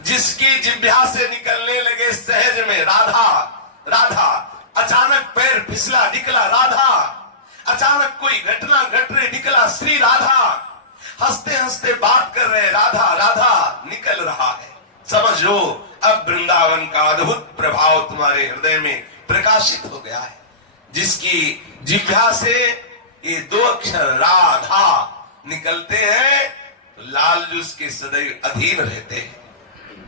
जिसकी जिह्वा से निकलने लगे सहज में राधा राधा, अचानक पैर फिसला निकला राधा, अचानक कोई घटना घट रही निकला श्री राधा, हंसते हंसते बात कर रहे राधा राधा निकल रहा है। समझ लो अब वृंदावन का अद्भुत प्रभाव तुम्हारे हृदय में प्रकाशित हो गया है। जिसकी जिह्वा से ये दो अक्षर राधा निकलते हैं तो लाल जी उसके सदैव अधीन रहते हैं,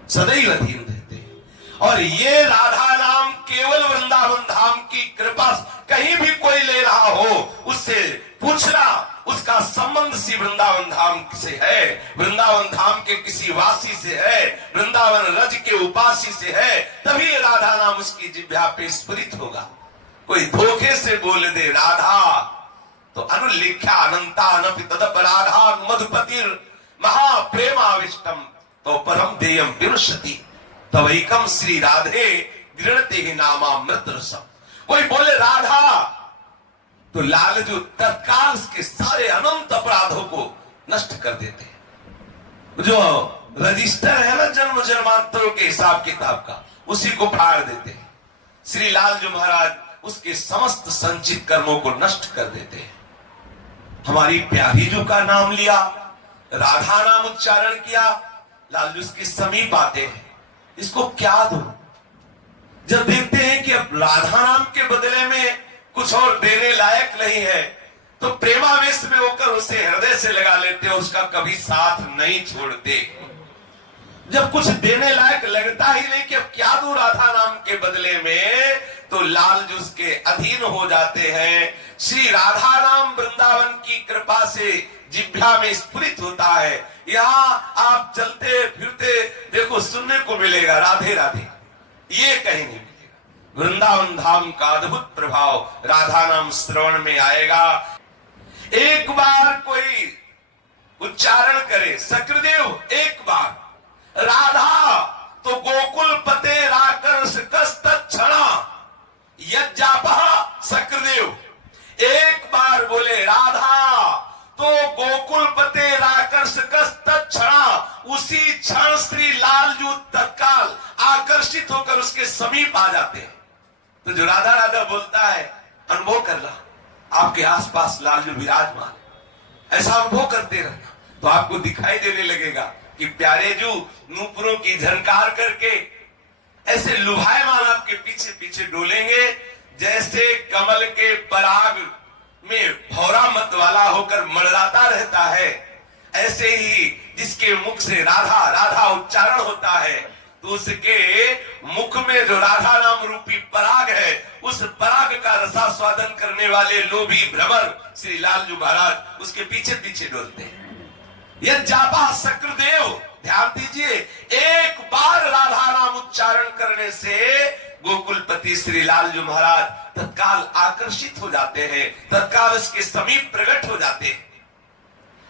सदैव अधीन रहते हैं। और ये राधा नाम केवल वृंदावन धाम की कृपा, कहीं भी कोई ले रहा हो उससे पूछना उसका संबंध सी वृंदावन धाम से है, वृंदावन धाम के किसी वासी से है, वृंदावन रज के उपासी से है, तभी राधा नाम उसकी जिह्वा पे स्फुरित होगा। कोई धोखे से बोल दे राधा तो अनुलिख्या अनंता अनपि तदप राधा मधुपतिर महाप्रेमाविष्टम तो परम देयम विरुष्यति तब एकम श्री राधे गृणते ही नामामृत रसम। कोई बोले राधा तो लालजू तत्काल के सारे अनंत अपराधों को नष्ट कर देते हैं। जो रजिस्टर है ना जन्म जन्मांतरों के हिसाब किताब का, उसी को फाड़ देते हैं। श्री लालजू महाराज उसके समस्त संचित कर्मों को नष्ट कर देते हैं। हमारी प्यारी जू का नाम लिया, राधा नाम उच्चारण किया, लालजू उसके समीप आते हैं। इसको क्या दो? जब देखते हैं कि अब राधा नाम के बदले में कुछ और देने लायक नहीं है तो प्रेमावेश में होकर उसे हृदय से लगा लेते हैं, उसका कभी साथ नहीं छोड़ते। जब कुछ देने लायक लगता ही नहीं कि अब क्या दूं राधा नाम के बदले में, तो लाल जी उसके अधीन हो जाते हैं। श्री राधा नाम वृंदावन की कृपा से जिह्वा में स्फुरित होता है। यहाँ आप चलते फिरते देखो सुनने को मिलेगा राधे राधे, ये कहीं नहीं मिलेगा। वृंदावन धाम का अद्भुत प्रभाव राधा नाम श्रवण में आएगा। एक बार कोई उच्चारण करे सकृदेव, एक बार राधा तो गोकुल पते राकर्ष कस्तक्षणा यज्जापः सकृदेव। एक बार बोले राधा तो गोकुल पते राकर्ष कस्तक्षणा, उसी क्षण श्री लालजू तत्काल आकर्षित होकर उसके समीप आ जाते हैं। तो जो राधा राधा बोलता है अनुभव करना, आपके आसपास लालजू विराजमान, ऐसा अनुभव करते रहना तो आपको दिखाई देने लगेगा कि प्यारे जू नूपुरों की झनकार करके ऐसे लुभायमान आपके पीछे पीछे डोलेंगे जैसे कमल के पराग में भौरा मत वाला होकर मंडराता रहता है। ऐसे ही जिसके मुख से राधा राधा उच्चारण होता है तो उसके मुख में जो राधा नाम रूपी पराग है, उस पराग का रसास्वादन करने वाले लोभी भ्रमर श्री लालजू महाराज उसके पीछे पीछे डोलते हैं। यह जापा सक्रदेव, ध्यान दीजिए, एक बार राधा नाम उच्चारण करने से गोकुलपति श्री लालजू महाराज तत्काल आकर्षित हो जाते हैं, तत्काल उसके समीप प्रकट हो जाते हैं।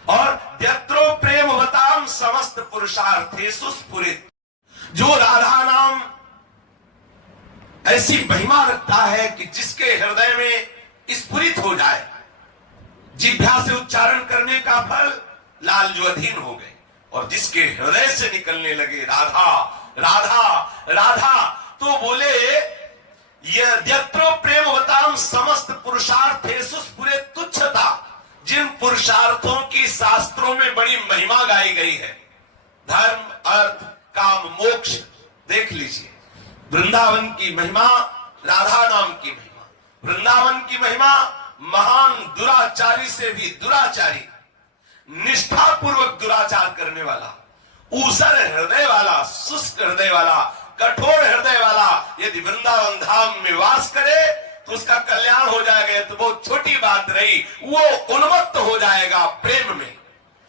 और यत्रो प्रेमवताम समस्त पुरुषार्थेषु स्फुरित, जो राधा नाम ऐसी महिमा रखता है कि जिसके हृदय में स्फुरित हो जाए, जिह्वा से उच्चारण करने का फल लालजू अधीन हो गए, और जिसके हृदय से निकलने लगे राधा राधा राधा, तो बोले यत्रो प्रेमवताम समस्त पुरुषार्थेषु स्फुरित तुच्छता, जिन पुरुषार्थों की शास्त्रों में बड़ी महिमा गाई गई है, धर्म अर्थ काम मोक्ष, देख लीजिए वृंदावन की महिमा, राधा नाम की महिमा। वृंदावन की महिमा महान दुराचारी से भी दुराचारी, निष्ठा पूर्वक दुराचार करने वाला, ऊसर हृदय वाला, शुष्क हृदय वाला, कठोर हृदय वाला यदि वृंदावन धाम में वास करे तो उसका कल्याण हो जाएगा। तो बहुत छोटी बात रही, वो उन्मत्त हो जाएगा प्रेम में,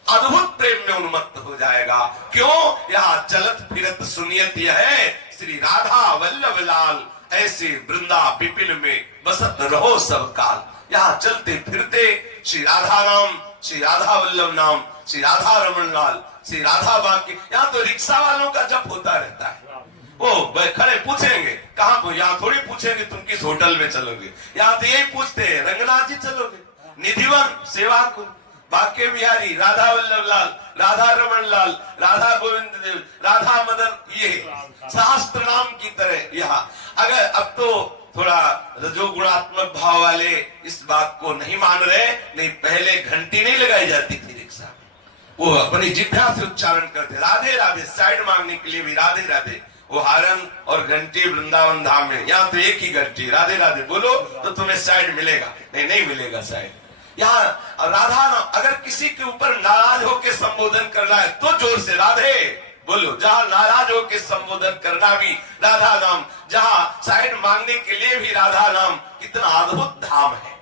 अद्भुत प्रेम में उन्मत्त हो जाएगा। क्यों? यहाँ चलत फिरत सुनियत यह है श्री राधा वल्लभ लाल, ऐसे वृंदा विपिन में बसत रहो सब काल। यहाँ चलते फिरते श्री राधा नाम, श्री राधा वल्लभ नाम, श्री राधा रमन लाल, श्री राधा बाकी। यहाँ तो रिक्शा वालों का जप होता रहता है। वो खड़े पूछेंगे कहाँ को, यहाँ थोड़ी पूछेंगे तुम किस होटल में चलोगे, यहाँ तो यही पूछते हैं रंगनाथ जी चलोगे, निधिवन सेवा को, बाके बिहारी, राधा वल्लभ लाल, राधा रमन लाल, राधा गोविंद देव, राधा मदन, ये शास्त्र नाम की तरह यहाँ। अगर अब तो थोड़ा रजोगुणात्मक भाव वाले इस बात को नहीं मान रहे, नहीं पहले घंटी नहीं लगाई जाती थी रिक्शा में, वो अपनी जिह्वा से उच्चारण करते राधे राधे, साइड मांगने के लिए भी राधे राधे। वो हारन और घंटी वृंदावन धाम में, यहाँ तो एक ही घंटी, राधे राधे बोलो तो तुम्हें साइड मिलेगा, नहीं मिलेगा साइड। यहाँ राधा नाम, अगर किसी के ऊपर नाराज होकर संबोधन करना है तो जोर से राधे बोलो। जहां नाराज होकर संबोधन करना भी राधा नाम, जहां साइड मांगने के लिए भी राधा नाम, कितना अद्भुत धाम है।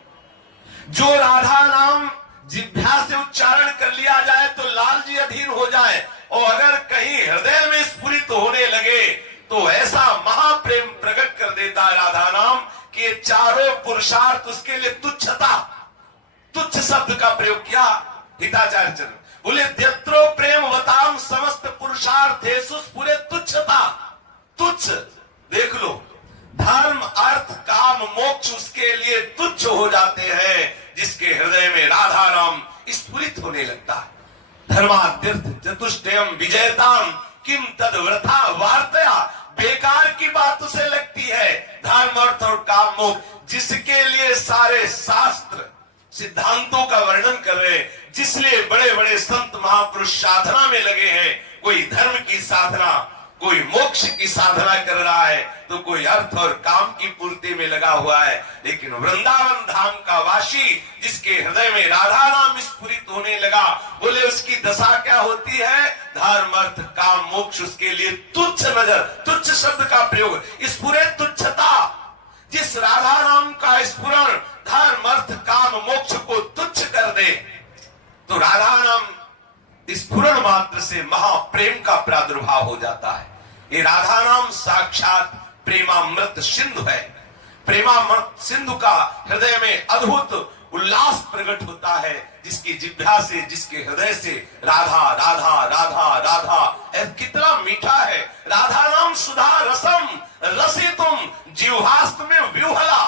जो राधा नाम जिह्वा से उच्चारण कर लिया जाए तो लाल जी अधीन हो जाए, और अगर कहीं हृदय में स्फुरित होने लगे तो ऐसा महाप्रेम प्रकट कर देता है राधा नाम कि ये चारों पुरुषार्थ उसके लिए तुच्छता, तुच्छ शब्द का प्रयोग किया हिताचार्य चरण बोले, यत्रो प्रेम वताम समस्त पुरुषार्थेषु स्फुरे तुच्छता। तुच्छ देख लो, धर्म अर्थ काम मोक्ष उसके लिए तुच्छ हो जाते हैं जिसके हृदय में राधा नाम स्फुरित होने लगता है। धर्माद्यर्थ चतुष्टयम विजयताम किम तद वृथा वार्तया, बेकार की बात उसे लगती है धर्म अर्थ और काम मोक्ष, जिसके लिए सारे शास्त्र सिद्धांतों का वर्णन कर रहे, जिसलिए बड़े बड़े संत महापुरुष साधना में लगे हैं। कोई धर्म की साधना, कोई मोक्ष की साधना कर रहा है, तो कोई अर्थ और काम की पूर्ति में लगा हुआ है। लेकिन वृंदावन धाम का वासी जिसके हृदय में राधा नाम स्फुरित होने लगा, बोले उसकी दशा क्या होती है, धर्म अर्थ काम मोक्ष उसके लिए तुच्छ नजर, तुच्छ शब्द का प्रयोग, स्फुरे तुच्छता। जिस राधा नाम का स्फुरण धर्म अर्थ काम मोक्ष को तुच्छ कर दे, तो राधा नाम स्फुरण मात्र से महाप्रेम का प्रादुर्भाव हो जाता है। ये राधा नाम साक्षात प्रेमामृत सिंधु है। प्रेमामृत सिंधु का हृदय में अद्भुत उल्लास प्रकट होता है, जिसकी जिह्वा से, जिसके हृदय से राधा राधा राधा राधा, कितना मीठा है। राधा नाम सुधा रसम रसितुम जिह्वास्त में व्यूहला,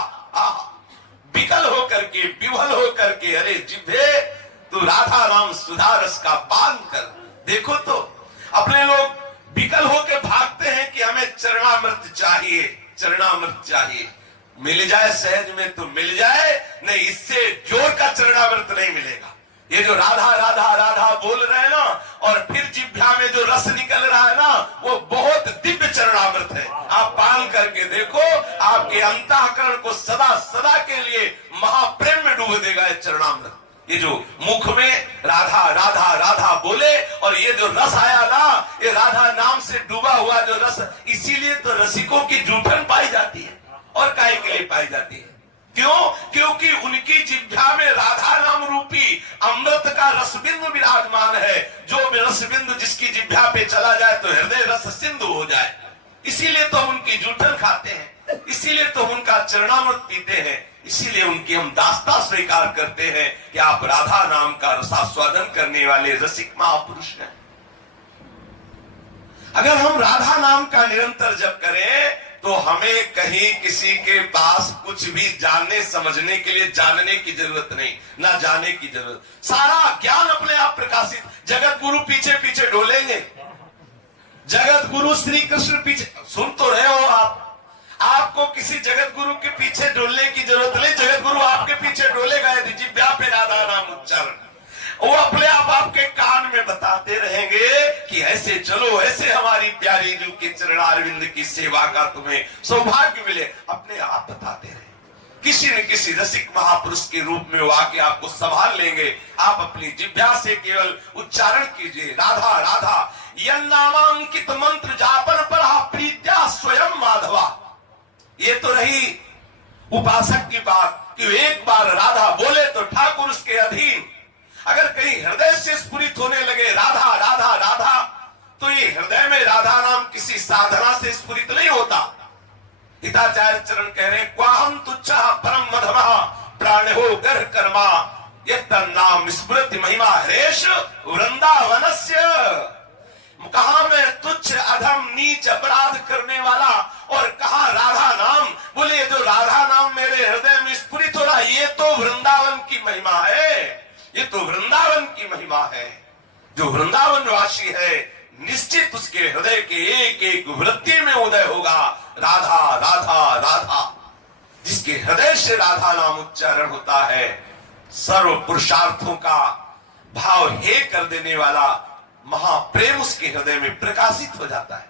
विकल होकर के, विह्वल होकर के, अरे जिह्वे तू राधा नाम सुधा रस का पान कर। देखो तो अपने लोग विकल होकर भागते हैं कि हमें चरणामृत चाहिए, चरणामृत चाहिए। मिल जाए सहज में तो मिल जाए, नहीं इससे जोर का चरणामृत नहीं मिलेगा। ये जो राधा राधा राधा बोल रहे हैं ना, और फिर जिह्वा में जो रस निकल रहा है ना, वो बहुत दिव्य चरणामृत है। आप पान करके देखो, आपके अंतःकरण को सदा सदा के लिए महाप्रेम में डूब देगा ये चरणामृत। ये जो मुख में राधा राधा राधा बोले, और ये जो रस आया ना, ये राधा नाम से डूबा हुआ जो रस, इसीलिए तो रसिकों की जूठन पाई जाती है। और काहे के लिए पाई जाती है? क्यों? क्योंकि उनकी जिह्वा में राधा नाम रूपी अमृत का रसबिंदु विराजमान है। जो रसबिंदु जिसकी जिह्वा पे चला जाए तो हृदय रस सिंधु हो जाए। इसीलिए तो हम उनकी जूठन खाते हैं, इसीलिए तो हम उनका चरणामृत पीते हैं, इसीलिए उनकी हम दास्ता स्वीकार करते हैं कि आप राधा नाम का रसास्वादन करने वाले रसिक महापुरुष हैं। अगर हम राधा नाम का निरंतर जप करें तो हमें कहीं किसी के पास कुछ भी जानने समझने के लिए जानने की जरूरत नहीं, ना जाने की जरूरत। सारा ज्ञान अपने आप प्रकाशित। जगत गुरु पीछे पीछे डोलेंगे, जगत गुरु श्री कृष्ण पीछे, सुन तो रहे हो आप, आपको किसी जगत गुरु के पीछे डोलने की जरूरत नहीं। जगत गुरु आपके पीछे डोलेगा यदि जिह्वा पे राधा नाम उच्चारण, वो अपने आप आपके कान में बताते रहेंगे कि ऐसे चलो, ऐसे हमारी प्यारी जू के चरणारविंद की सेवा का तुम्हें सौभाग्य मिले। अपने आप बताते रहे, किसी न किसी रसिक महापुरुष के रूप में वो आके आपको संभाल लेंगे। आप अपनी जिह्वा से केवल उच्चारण कीजिए राधा राधा। यन्नामांकित मंत्र जापन पर प्रीत्या स्वयं माधवा। ये तो रही उपासक की बात कि एक बार राधा बोले तो ठाकुर उसके अधीन। अगर कहीं हृदय से स्फुरित होने लगे राधा राधा राधा, तो ये हृदय में राधा नाम किसी साधना से स्फुरित नहीं होता। हिताचार्य चरण कह रहे हैं, क्वाहम तुच्छा परम मधमः प्राण हो गर्ह कर्मा, यत्तन्नाम स्मृति महिमा हरेश वृंदावनस्य। कहा मैं तुच्छ अधम नीच अपराध करने वाला, और कहा राधा नाम। बोले जो राधा नाम मेरे हृदय में स्फुरित हो रहा, ये तो वृंदावन की महिमा है, ये तो वृंदावन महिमा है। जो वृंदावन वासी है निश्चित उसके हृदय के एक एक वृत्ति में उदय होगा राधा राधा राधा। जिसके हृदय से राधा नाम उच्चारण होता है सर्व पुरुषार्थों का भाव हे कर देने वाला महाप्रेम उसके हृदय में प्रकाशित हो जाता है।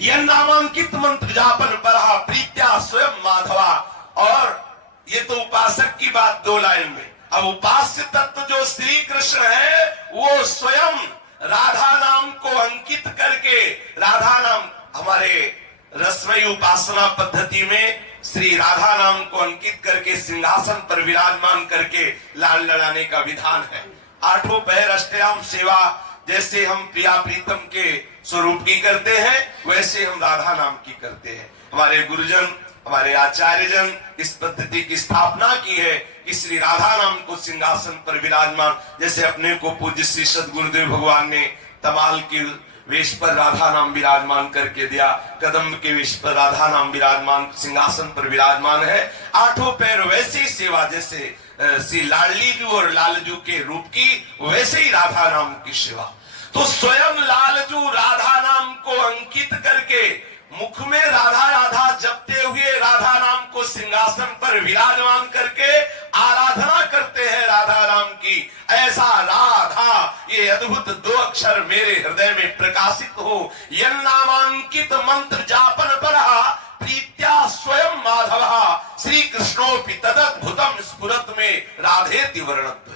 यह नामांकित मंत्र जापन पढ़ा प्रीत्या स्वयं माधवा। और ये तो उपासक की बात 2 लाइन में। अब उपास्य तत्व जो श्री कृष्ण है वो स्वयं राधा नाम को अंकित करके, राधा नाम हमारे रसमयी उपासना पद्धति में श्री राधा नाम को अंकित करके सिंहासन पर विराजमान करके लाल लड़ाने का विधान है। 8 पहर अष्टयाम सेवा जैसे हम प्रिया प्रीतम के स्वरूप की करते हैं वैसे हम राधा नाम की करते हैं। हमारे गुरुजन हमारे आचार्यजन इस पद्धति की स्थापना की है कि श्री राधा नाम को सिंहासन पर विराजमान, जैसे अपने को पूज्य श्री सद्गुरुदेव भगवान ने तमाल के वेश पर राधा नाम विराजमान करके दिया, कदम के वेश पर राधा नाम विराजमान सिंहासन पर विराजमान है। 8 पैर वैसी सेवा जैसे श्री लाडली जू और लालजू के रूप की वैसे ही राधा नाम की सेवा। तो स्वयं लालजू राधा नाम को अंकित करके मुख में राधा राधा जपते हुए राधा नाम को सिंहासन पर विराजमान करके आराधना करते हैं राधा नाम की। ऐसा राधा ये अद्भुत 2 अक्षर मेरे हृदय में प्रकाशित हो। यह नामांकित मंत्र जापन परा प्रीत्या स्वयं माधव श्री कृष्णोपि तदद्भुतम स्फुरत में राधेति वर्णत्व।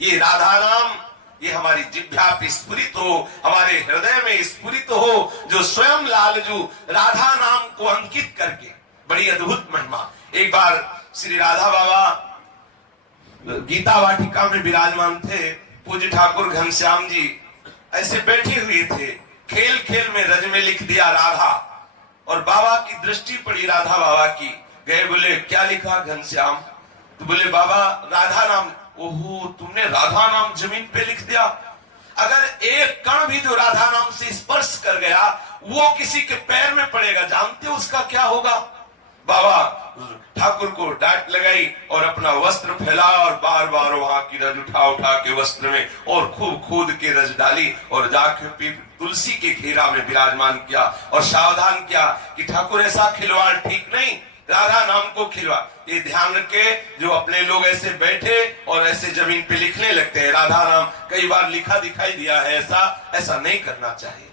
ये राधा नाम ये हमारी जिह्वा पे स्फुरित हो, हमारे हृदय में स्फुरित हो, जो स्वयं लालजू राधा नाम को अंकित करके। बड़ी अद्भुत महिमा। एक बार श्री राधा बाबा गीता वाटिका में विराजमान थे। पूज्य ठाकुर घनश्याम जी ऐसे बैठे हुए थे, खेल खेल में रज में लिख दिया राधा, और बाबा की दृष्टि पड़ी राधा बाबा की। गए बोले क्या लिखा घनश्याम? तो बोले बाबा राधा नाम। ओहो तुमने राधा नाम जमीन पे लिख दिया। अगर एक कण भी जो राधा नाम से स्पर्श कर गया वो किसी के पैर में पड़ेगा, जानते हो उसका क्या होगा? बाबा ठाकुर को डांट लगाई और अपना वस्त्र फैलाया और बार बार वहां की रज उठा उठा के वस्त्र में और खूब खूद के रज डाली और जाके तुलसी के घेरा में विराजमान किया और सावधान किया कि ठाकुर ऐसा खिलवाड़ ठीक नहीं, राधा नाम को खिलवा। ये ध्यान रखे जो अपने लोग ऐसे बैठे और ऐसे जमीन पे लिखने लगते हैं राधा नाम, कई बार लिखा दिखाई दिया है, ऐसा नहीं करना चाहिए।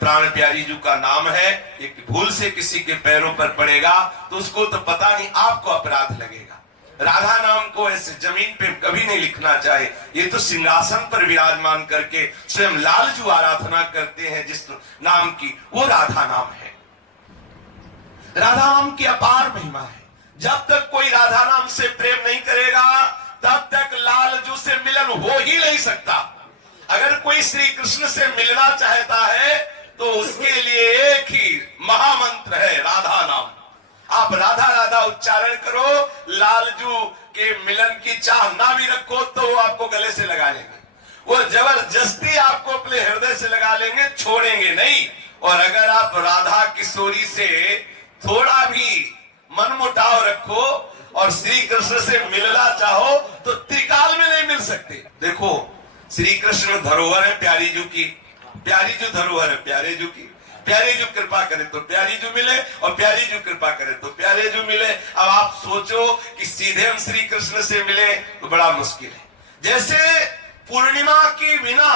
प्राण प्यारी जी का नाम है, एक भूल से किसी के पैरों पर पड़ेगा तो उसको तो पता नहीं, आपको अपराध लगेगा। राधा नाम को ऐसे जमीन पे कभी नहीं लिखना चाहिए। ये तो सिंहासन पर विराजमान करके स्वयं लालजू आराधना करते हैं जिस नाम की, वो राधा नाम है। राधा नाम की अपार महिमा है। जब तक कोई राधा नाम से प्रेम नहीं करेगा तब तक लालजू से मिलन हो ही नहीं सकता। अगर कोई श्री कृष्ण से मिलना चाहता है तो उसके लिए एक ही महामंत्र है राधा नाम। आप राधा राधा उच्चारण करो, लालजू के मिलन की चाह ना भी रखो तो वो आपको गले से लगा लेंगे, वो जबरदस्ती आपको अपने हृदय से लगा लेंगे, छोड़ेंगे नहीं। और अगर आप राधा किशोरी से थोड़ा भी मनमुटाव रखो और श्री कृष्ण से मिलना चाहो तो त्रिकाल में नहीं मिल सकते। देखो श्री कृष्ण धरोहर है प्यारी जू की, प्यारी जू धरोहर है प्यारे जू की। प्यारे जू कृपा करे तो प्यारी जू मिले और प्यारी जू कृपा करे तो प्यारे जू मिले। अब आप सोचो कि सीधे हम श्री कृष्ण से मिले तो बड़ा मुश्किल है। जैसे पूर्णिमा के बिना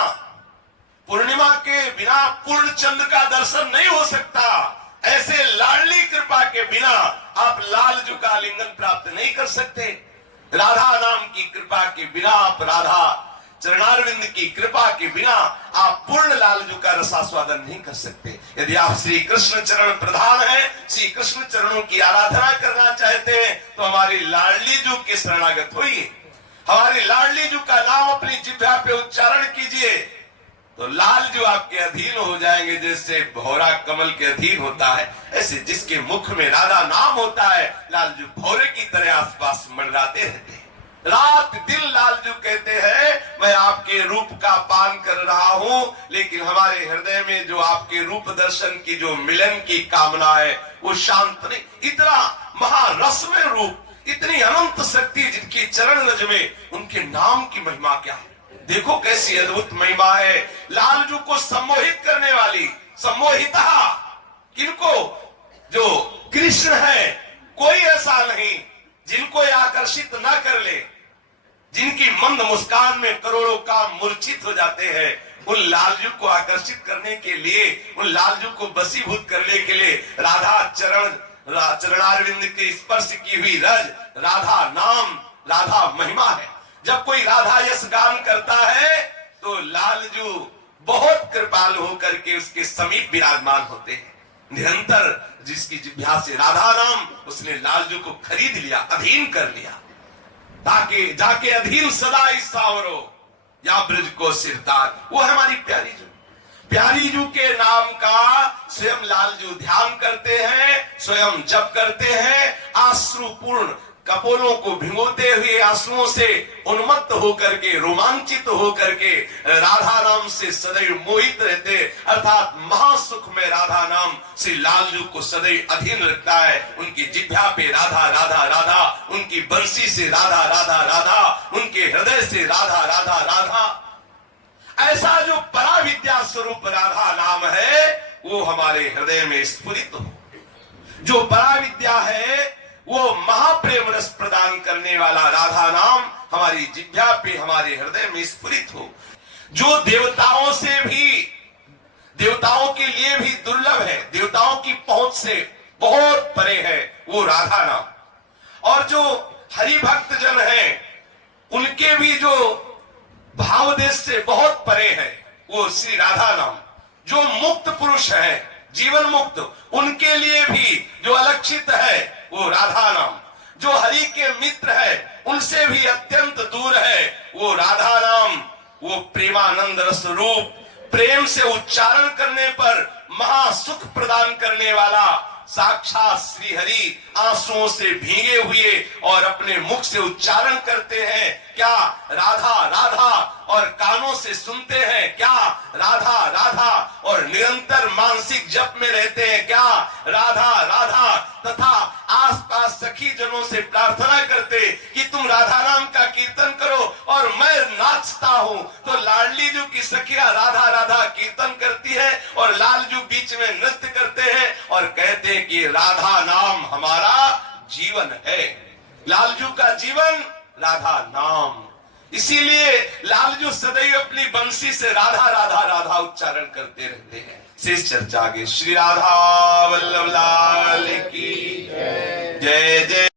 पूर्ण चंद्र का दर्शन नहीं हो सकता, ऐसे लाडली कृपा के बिना आप लालजू का आलिंगन प्राप्त नहीं कर सकते। राधा नाम की कृपा के बिना, आप राधा चरणारविंद की कृपा के बिना आप पूर्ण लालजू का रसास्वादन नहीं कर सकते। यदि आप श्री कृष्ण चरण प्रधान है, श्री कृष्ण चरणों की आराधना करना चाहते हैं तो हमारी लाडली जू के शरणागत होइए, हमारी लाडली जू का नाम अपनी जिह्वा पे उच्चारण कीजिए तो लालजू आपके अधीन हो जाएंगे। जैसे भौरा कमल के अधीन होता है, ऐसे जिसके मुख में राधा नाम होता है लालजू भौरे की तरह आसपास मंडराते रहते हैं। रात दिन लालजू कहते हैं मैं आपके रूप का पान कर रहा हूं, लेकिन हमारे हृदय में जो आपके रूप दर्शन की जो मिलन की कामना है वो शांत नहीं। इतना महारसमय रूप, इतनी अनंत शक्ति जिनकी चरण रज में, उनके नाम की महिमा क्या है। देखो कैसी अद्भुत महिमा है। लालजू को सम्मोहित करने वाली, सम्मोहिता किनको? जो कृष्ण है, कोई ऐसा नहीं जिनको ये आकर्षित ना कर ले, जिनकी मंद मुस्कान में करोड़ों काम मूर्छित हो जाते हैं। उन लालजू को आकर्षित करने के लिए, उन लालजू को वशीभूत करने के लिए राधा चरणारविंद के स्पर्श की हुई रज, राधा नाम, राधा महिमा है। जब कोई राधा यश गान करता है तो लालजू बहुत कृपालु होकर के उसके समीप विराजमान होते हैं। निरंतर जिसकी जिह्वा से राधा नाम, उसने लालजू को खरीद लिया, अधीन कर लिया, ताकि जाके अधीन सदा इस सावरो या ब्रज को सिरतार। वो है हमारी प्यारी जू। प्यारी जू के नाम का स्वयं लालजू ध्यान करते हैं, स्वयं जप करते हैं, आश्रुपूर्ण कपोलों को भिगोते हुए आंसुओं से उन्मत्त होकर के, रोमांचित होकर के राधा नाम से सदैव मोहित रहते, अर्थात महासुख में राधा नाम श्री लालजू को सदैव अधीन रखता है। उनकी जिह्वा पे राधा राधा राधा, उनकी बंसी से राधा राधा राधा, उनके हृदय से राधा राधा राधा। ऐसा जो पराविद्या स्वरूप राधा नाम है वो हमारे हृदय में स्फुरित हो। जो पराविद्या है वो महाप्रेम रस प्रदान करने वाला राधा नाम हमारी जिह्वा पे, हमारे हृदय में स्फुरित हो। जो देवताओं से भी, देवताओं के लिए भी दुर्लभ है, देवताओं की पहुंच से बहुत परे है, वो राधा नाम। और जो हरि भक्त जन हैं उनके भी जो भाव देश से बहुत परे है, वो श्री राधा नाम। जो मुक्त पुरुष है, जीवन मुक्त, उनके लिए भी जो अलक्षित है वो राधा नाम। जो हरि के मित्र है उनसे भी अत्यंत दूर है, वो राधा नाम। वो प्रेमानंद रस रूप, प्रेम से उच्चारण करने पर महासुख प्रदान करने वाला साक्षात श्री हरि आंसुओं से भीगे हुए और अपने मुख से उच्चारण करते हैं क्या? राधा राधा, और कानों से सुनते हैं क्या? राधा राधा, और निरंतर मानसिक जप में रहते हैं क्या? राधा राधा। तथा आसपास सखी जनों से प्रार्थना करते कि तुम राधा नाम का कीर्तन करो और मैं नाचता हूँ। तो लाडली जू की सखिया राधा राधा कीर्तन करती है और लालजू बीच में नृत्य करते हैं और कहते हैं कि राधा नाम हमारा जीवन है। लालजू का जीवन राधा नाम। इसीलिए लालजू सदैव अपनी बंसी से राधा राधा राधा उच्चारण करते रहते हैं। शेष चर्चा आगे। श्री राधा वल्लभ लाल की जय जय।